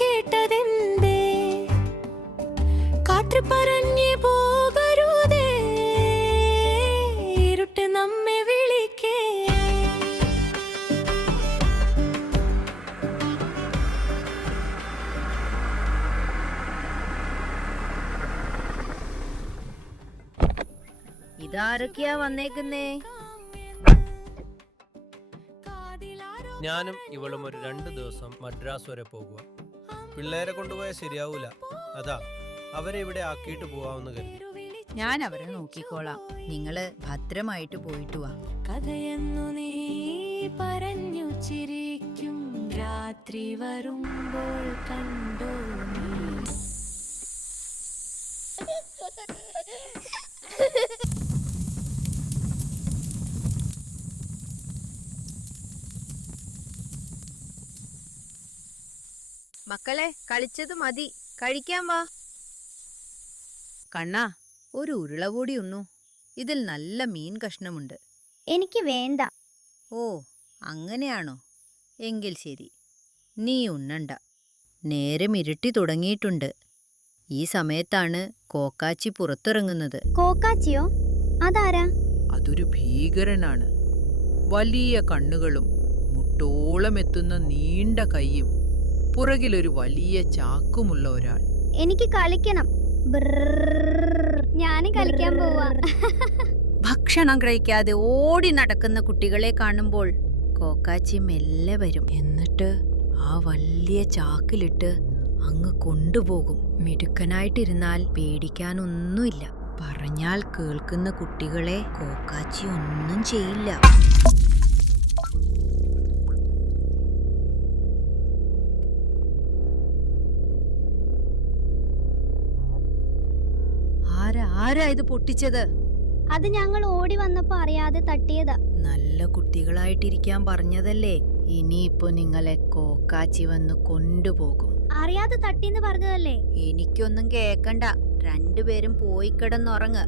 കേട്ടതെന്തേ? കാറ്റ് പറഞ്ഞു പോകരുതേ, ഇരുട്ട് നമ്മെ വിളിക്കേ. ഇതാരൊക്കെയാ വന്നേക്കുന്നേ? ഞാനും ഇവളും ഒരു 2 ദിവസം മദ്രാസ് വരെ പോകുക. പിള്ളേരെ കൊണ്ടുപോയാൽ ശരിയാവൂല. അതാ അവരെ ഇവിടെ ആക്കിയിട്ട് പോവാമെന്ന് കരുതി. ഞാൻ അവരെ നോക്കിക്കോളാം. നിങ്ങള് ഭദ്രമായിട്ട് പോയിട്ട് വാ. കഥയെന്നു നീ പറഞ്ഞു ചിരിക്കും, രാത്രി വരുമ്പോൾ കണ്ടോ നീ. മക്കളെ, കളിച്ചത് മതി, കഴിക്കാൻ വാ. കണ്ണാ, ഒരു ഉരുള കൂടി ഉണ്ണു. ഇതിൽ നല്ല മീൻ കഷ്ണമുണ്ട്. എനിക്ക് വേണ്ട. ഓ, അങ്ങനെയാണോ? എങ്കിൽ ശരി, നീ ഉണ്ണണ്ട. നേരം ഇരുട്ടി തുടങ്ങിയിട്ടുണ്ട്. ഈ സമയത്താണ് കോക്കാച്ചി പുറത്തിറങ്ങുന്നത്. കോക്കാച്ചിയോ? അതാരാ? അതൊരു ഭീകരനാണ്. വലിയ കണ്ണുകളും മുട്ടോളം എത്തുന്ന നീണ്ട കൈയും പുറകിലൊരു വലിയ ചാക്കുമുള്ള ഒരാൾ. എനിക്ക് കളിക്കണം. ഞാനും കളിക്കാൻ പോവാ. ഭക്ഷണം കഴിക്കാതെ ഓടി നടക്കുന്ന കുട്ടികളെ കാണുമ്പോൾ കോക്കാച്ചി മെല്ലെ വരും. എന്നിട്ട് ആ വലിയ ചാക്കിലിട്ട് അങ്ങ് കൊണ്ടുപോകും. മിടുക്കനായിട്ടിരുന്നാൽ പേടിക്കാനൊന്നുമില്ല. പറഞ്ഞാൽ കേൾക്കുന്ന കുട്ടികളെ കോക്കാച്ചി ഒന്നും ചെയ്യില്ല. ആരാ ഇത് പൊട്ടിച്ചത്? അത് ഞങ്ങൾ ഓടി വന്നപ്പോ അറിയാതെ തട്ടിയതാ. നല്ല കുട്ടികളായിട്ടിരിക്കാൻ പറഞ്ഞതല്ലേ. ഇനിയിപ്പോ നിങ്ങളെ കോക്കാച്ചി വന്ന് കൊണ്ടുപോകും. അറിയാതെ തട്ടിന്ന് പറഞ്ഞതല്ലേ. എനിക്കൊന്നും കേക്കണ്ട. രണ്ടുപേരും പോയി കിടന്നുറങ്ങ്.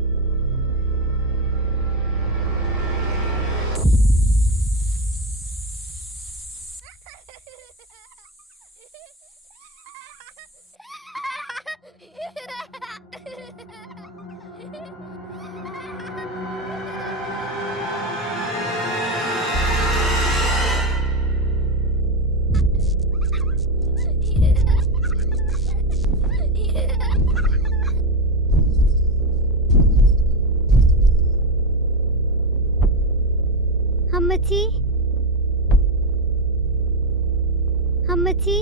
അമ്മച്ചി, അമ്മച്ചി.